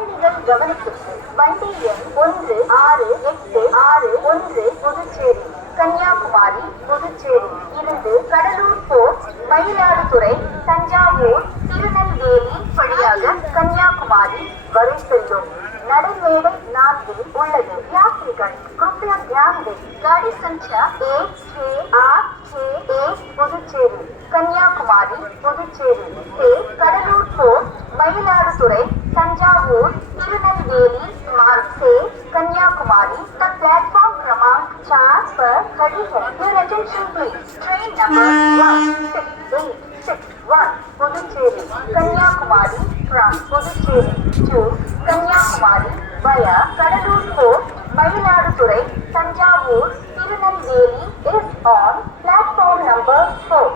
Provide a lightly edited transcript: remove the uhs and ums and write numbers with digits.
பயணிகள் கவனத்திற்கு வண்டி எண் 1686 புதுச்சேரி கன்னியாகுமரி புதுச்சேரி இருந்து கடலூர் போர்ட் மயிலாடுதுறை தஞ்சாவூர் திருநெல்வேலி வழியாக கன்னியாகுமரி வரை செல்லும் நடைமேடை 4 உள்ளது. यात्रीगण कृपया ध्यान दें गाड़ी संख्या 168 புதுச்சேரி கன்னியாகுமரி புதுச்சேரி से கடலூர் போர்ट मयिलादुतुरै तंजावूर तिरुनेलवेली मार्ग से कन्याकुमारी तक प्लेटफॉर्म क्रमांक 4 पर खड़ी है. Your attention please. Train number 1681 Puducherry Kanyakumari from Puducherry to Kanyakumari via Cuddalore board Mayiladuthurai Thanjavur Tirunelveli is on platform number 4.